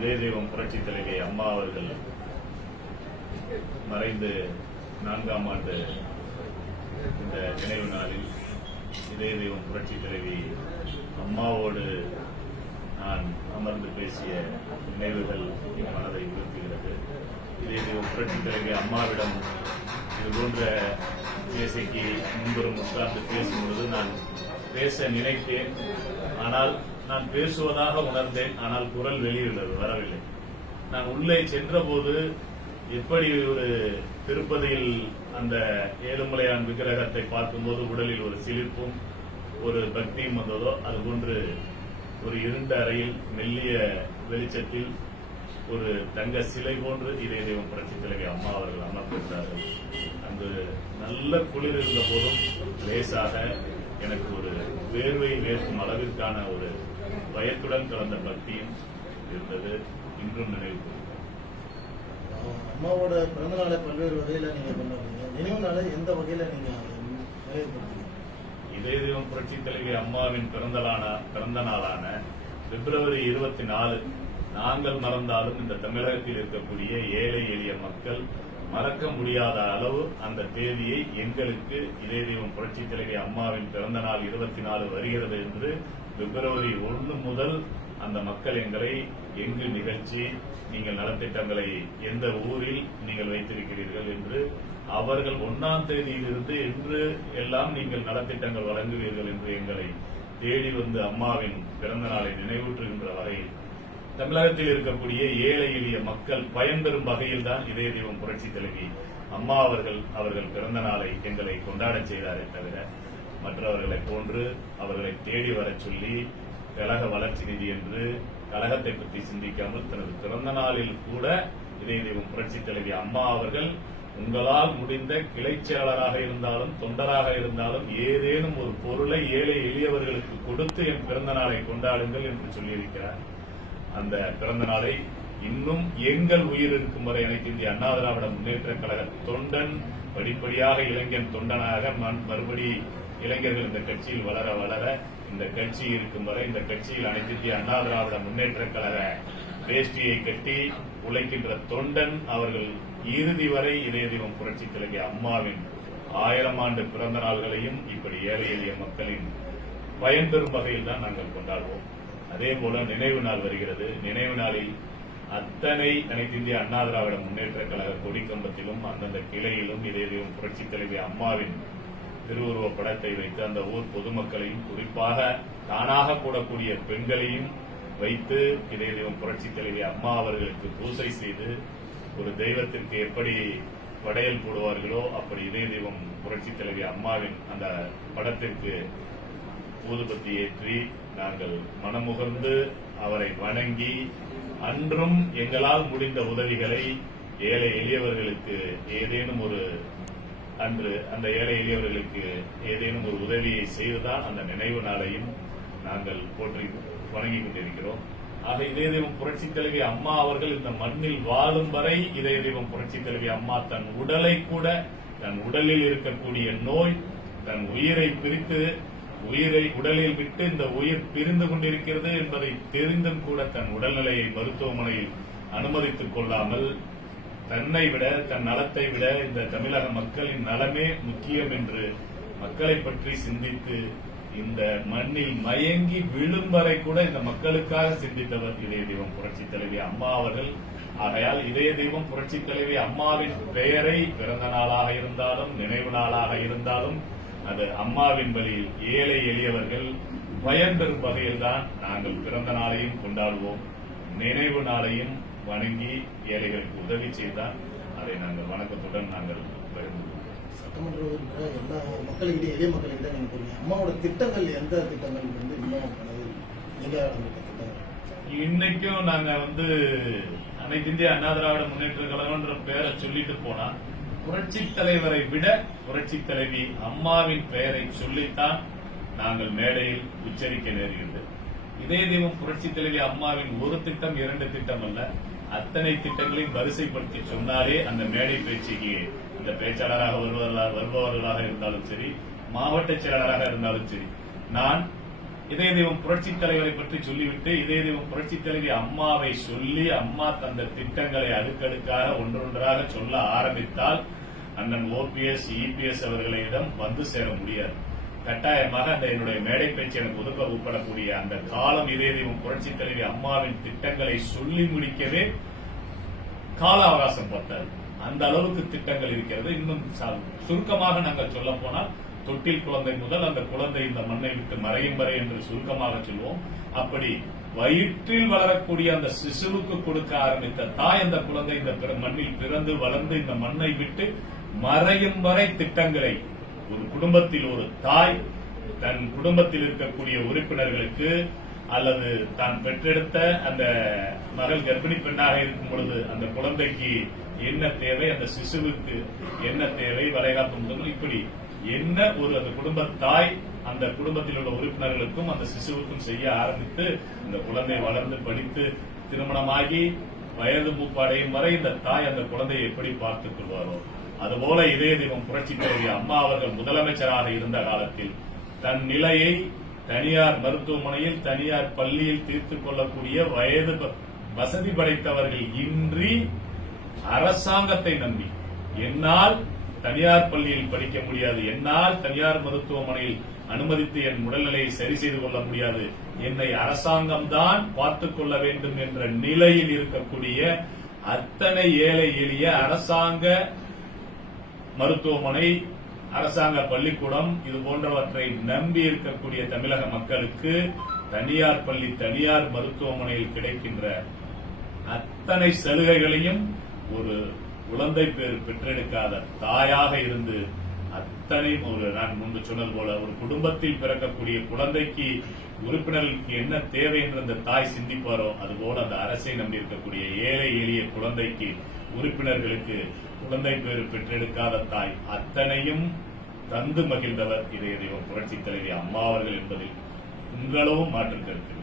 இதய தெய்வம் புரட்சித் தலைவி அம்மா அவர்கள் மறைந்து 4ஆம் ஆண்டு இந்த நினைவு நாளில் இதய தெய்வம் புரட்சித் தலைவி அம்மாவோடு நான் அமர்ந்து பேசிய நினைவுகள் என் மனதை உறுத்துகிறது. இதய தெய்வம் புரட்சித் தலைவி அம்மாவிடம் இதுபோன்ற பேசைக்கு முன்புறம் உட்கார்ந்து பேசும்பொழுது நான் பேச நினைத்தேன். ஆனால் நான் பேசுவதாக உணர்ந்தேன். ஆனால் குரல் வெளியிடுவது வரவில்லை. நான் உள்ளே சென்றபோது எப்படி ஒரு திருப்பதியில் அந்த ஏழுமலையான் விக்கிரகத்தை பார்க்கும்போது உடலில் ஒரு சிலிர்ப்பும் ஒரு பக்தியும் வந்ததோ அதுபோன்று ஒரு இருண்ட அறையில் மெல்லிய வெளிச்சத்தில் ஒரு தங்க சிலை போன்று இதய தெய்வம் புரட்சித் தலைவி அம்மா அவர்கள் அமர்ந்திருந்தார்கள். அந்த நல்ல குளிர் இருந்த போதும் லேசாக எனக்கு ஒரு வேர்வை வேர்க்கும் அளவிற்கான ஒரு பயத்துடன் கலந்த பக்தியும் இருந்தது. இன்றும் நினைவு அம்மாவோட பிறந்த நாளை பல்வேறு வகையில நீங்க கொண்டாடுறீங்க. நினைவு நாளை எந்த வகையில நீங்க நினைவுபடுத்துறீங்க? இதய தெய்வம் புரட்சித் தலைவி அம்மாவின் பிறந்த நாளான பிப்ரவரி 24 நாங்கள் மறந்தாலும் இந்த தமிழகத்தில் இருக்கக்கூடிய ஏழை எளிய மக்கள் மறக்க முடியாத அளவு அந்த தேதியை எங்களுக்கு இதய தெய்வம் புரட்சித் தலைவி அம்மாவின் பிறந்த நாள் 24 வருகிறது என்று பிப்ரவரி 1 முதல் அந்த மக்கள் எங்களை எங்கு நிகழ்ச்சி, நீங்கள் நலத்திட்டங்களை எந்த ஊரில் நீங்கள் வைத்திருக்கிறீர்கள் என்று அவர்கள் 1ஆம் தேதியிலிருந்து என்று எல்லாம் நீங்கள் நலத்திட்டங்கள் வழங்குவீர்கள் என்று எங்களை தேடி வந்து அம்மாவின் பிறந்த நாளை நினைவூற்றுகின்ற வகையில் தமிழகத்தில் இருக்கக்கூடிய ஏழை எளிய மக்கள் பயன்பெறும் வகையில் தான் இதய தெய்வம் புரட்சித் தலைவி அம்மா அவர்கள் பிறந்த நாளை எங்களை கொண்டாடச் செய்தாரே தவிர மற்றவர்களை போன்று அவர்களை தேடி வரச் சொல்லி கழக வளர்ச்சி நிதி என்று கழகத்தை பற்றி சிந்திக்காமல் தனது பிறந்த நாளில் கூட இதய தெய்வம் புரட்சித் தலைவி அம்மா அவர்கள் உங்களால் முடிந்த கிளை செயலராக இருந்தாலும் தொண்டராக இருந்தாலும் ஏதேனும் ஒரு பொருளை ஏழை எளியவர்களுக்கு கொடுத்து என் பிறந்த நாளை கொண்டாடுங்கள் என்று சொல்லியிருக்கிறார். அந்த பிறந்த நாளை இன்னும் எங்கள் உயிர் இருக்கும் வரை அனைத்து இந்திய அண்ணா திராவிட முன்னேற்ற கழக தொண்டன் படிப்படியாக இளைஞன் தொண்டனாக மறுபடி இளைஞர்கள் இந்த கட்சியில் வளர வளர இந்த கட்சி இருக்கும் வரை இந்த கட்சியில் அனைத்து இந்திய அண்ணா திராவிட முன்னேற்ற கழக வேஷ்டியை கட்டி உழைக்கின்ற தொண்டன் அவர்கள் இறுதி வரை இதய தெய்வம் புரட்சித் தலைவி அம்மாவின் 1000 ஆண்டு பிறந்த நாள்களையும் இப்படி ஏழை எளிய மக்களின் பயன்பெறும் வகையில் தான் நாங்கள் கொண்டாடுவோம். அதே போல நினைவு நாள் வருகிறது. நினைவு நாளில் அத்தனை அனைத்து இந்திய அண்ணா திராவிட முன்னேற்ற கழக கொடிக்கம்பத்திலும் அந்தந்த கிளையிலும் இதய தெய்வம் புரட்சித் தலைவி அம்மாவின் திருவுருவ படத்தை வைத்து அந்த ஊர் பொதுமக்களையும் குறிப்பாக தானாக கூடக்கூடிய பெண்களையும் வைத்து இதய தெய்வம் புரட்சித் தலைவி அம்மா அவர்களுக்கு பூசை செய்து ஒரு தெய்வத்திற்கு எப்படி படையல் போடுவார்களோ அப்படி இதய தெய்வம் புரட்சித் தலைவி அம்மாவின் அந்த படத்திற்கு ஊதுபத்தி ஏற்றி நாங்கள் மனமுகர்ந்து அவரை வணங்கி அன்றும் எங்களால் முடிந்த உதவிகளை ஏழை எளியவர்களுக்கு ஏதேனும் ஒரு அன்று அந்த ஏழை எளியவர்களுக்கு ஏதேனும் ஒரு உதவியை செய்துதான் அந்த நினைவு நாளையும் நாங்கள் போற்றி வணங்கிக் கொண்டிருக்கிறோம். ஆக இதய தெய்வம் புரட்சித் தலைவி அம்மா அவர்கள் இந்த மண்ணில் வாழும் வரை இதய தெய்வம் புரட்சித் தலைவி அம்மா தன் உடலை கூட தன் உடலில் இருக்கக்கூடிய நோய் தன் உயிரை பிரித்து உயிரை உடலில் விட்டு இந்த உயிர் பிரிந்து கொண்டிருக்கிறது என்பதை தெரிந்தும் கூட தன் உடல்நிலையை மருத்துவமனையில் அனுமதித்துக் கொள்ளாமல் தன்னை விட தன் நலத்தை விட இந்த தமிழக மக்களின் நலமே முக்கியம் என்று மக்களை பற்றி சிந்தித்து இந்த மண்ணில் மயங்கி விழும் வரை கூட இந்த மக்களுக்காக சிந்தித்தவர் இதய தெய்வம் புரட்சித் தலைவி அம்மா அவர்கள். ஆகையால் இதய தெய்வம் புரட்சித் தலைவி அம்மாவின் பெயரை பிறந்த நாளாக இருந்தாலும் நினைவு நாளாக இருந்தாலும் அது அம்மாவின் வழியில் ஏழை எளியவர்கள் பயன்பெறும் வகையில் தான் நாங்கள் பிறந்த நாளையும் கொண்டாடுவோம். நினைவு நாளையும் வணங்கி ஏழைகளுக்கு உதவி செய்தால் அதை நாங்கள் வணக்கத்துடன் நாங்கள் பகிர்ந்து சட்டமன்ற எல்லா மக்கள்கிட்ட எளிய மக்கள்கிட்ட நீங்க போறீங்க. அம்மாவோட திட்டங்கள் எந்த திட்டங்கள் வந்து இன்னைக்கும் நாங்க அனைத்து இந்திய அண்ணா திராவிட முன்னேற்ற கழகம்ன்ற பெயரை சொல்லிட்டு போனா புரட்சித் தலைவரை விட புரட்சித் தலைவி அம்மாவின் பெயரை சொல்லித்தான் நாங்கள் மேடையில் உச்சரிக்க நேர்கிறது. இதய தெய்வம் புரட்சித் தலைவி அம்மாவின் ஒரு திட்டம் 2 திட்டம் அல்ல, அத்தனை திட்டங்களையும் வரிசைப்படுத்தி சொன்னாலே அந்த மேடை பேச்சுக்கு அந்த பேச்சாளராக வருபவர்களாக இருந்தாலும் சரி, மாவட்ட செயலாளராக இருந்தாலும் சரி, நான் இதய தெய்வம் புரட்சி தலைவரை பற்றி சொல்லிவிட்டு இதய தெய்வம் புரட்சி தலைவி அம்மாவை சொல்லி அம்மா தந்த திட்டங்களை அடுக்கடுக்காக ஒன்றொன்றாக சொல்ல ஆரம்பித்தால் அண்ணன் ஓபிஎஸ் இபிஎஸ் அவர்களிடம் வந்து சேர முடியாது. கட்டாயமாக அந்த என்னுடைய மேடை பேச்சு எனக்கு ஒதுக்க உட்படக்கூடிய அந்த காலம் இதய தெய்வம் புரட்சி தலைவி அம்மாவின் திட்டங்களை சொல்லி முடிக்கவே கால அவகாசம் பத்தாது. அந்த அளவுக்கு திட்டங்கள் இருக்கிறது. இன்னும் சுருக்கமாக நாங்கள் சொல்ல போனால் தொட்டில் குழந்தை முதல் அந்த குழந்தை இந்த மண்ணை விட்டு மறையும் வரை என்று சுருக்கமாக சொல்வோம். அப்படி வயிற்றில் வளரக்கூடிய அந்த சிசுவுக்கு கொடுக்க ஆரம்பித்த தாய் அந்த குழந்தை இந்த மண்ணில் பிறந்து வளர்ந்து இந்த மண்ணை விட்டு மறையும் வரை திட்டங்களை ஒரு குடும்பத்தில் ஒரு தாய் தன் குடும்பத்தில் இருக்கக்கூடிய உறுப்பினர்களுக்கு அல்லது தான் பெற்றெடுத்த அந்த மகள் கர்ப்பிணி பெண்ணாக இருக்கும் பொழுது அந்த குழந்தைக்கு என்ன தேவை, அந்த சிசுவுக்கு என்ன தேவை, வளைகாப்பு முதல் இப்படி என்ன ஒரு அந்த குடும்ப தாய் அந்த குடும்பத்தில் உள்ள உறுப்பினர்களுக்கும் அந்த சிசுவுக்கும் செய்ய ஆரம்பித்து அந்த குழந்தை வளர்ந்து படித்து திருமணமாகி வயது மூப்படையும் வரை இந்த தாய் அந்த குழந்தையை எப்படி பார்த்துக் கொள்வாரோ அதுபோல இதய தெய்வம் புரட்சி தலைவி அம்மா அவர்கள் முதலமைச்சராக இருந்த காலத்தில் தன் நிலையை தனியார் மருத்துவமனையில் தனியார் பள்ளியில் தீர்த்துக் கொள்ளக்கூடிய வயது வசதி படைத்தவர்கள் இன்றி அரசாங்கத்தை நம்பி என்னால் தனியார் பள்ளியில் படிக்க முடியாது, என்னால் தனியார் மருத்துவமனையில் அனுமதித்து என் உடல்நிலையை சரி செய்து கொள்ள முடியாது, என்னை அரசாங்கம்தான் பார்த்துக் கொள்ள வேண்டும் என்ற நிலையில் இருக்கக்கூடிய அத்தனை ஏழை எளிய அரசாங்க மருத்துவமனை அரசாங்க பள்ளிக்கூடம் இது போன்றவற்றை நம்பி இருக்கக்கூடிய தமிழக மக்களுக்கு தனியார் பள்ளி தனியார் மருத்துவமனையில் கிடைக்கின்ற அத்தனை சலுகைகளையும் ஒரு குழந்தை பேர் பெற்றெடுக்காத தாயாக இருந்து அத்தனையும் ஒரு நான் முன்பு சொன்னது போல ஒரு குடும்பத்தில் பிறக்கக்கூடிய குழந்தைக்கு உறுப்பினர்களுக்கு என்ன தேவை என்று அந்த தாய் சிந்திப்பாரோ அதுபோல அந்த அரசை நம்பி இருக்கக்கூடிய ஏழை எளிய குழந்தைக்கு உறுப்பினர்களுக்கு குழந்தை பேர் பெற்றெடுக்காத தாய் அத்தனையும் தந்து மகிழ்ந்தவர் இதய தெய்வம் புரட்சி தலைவி அம்மா அவர்கள் என்பதில் உங்களவும் மாற்று கருத்து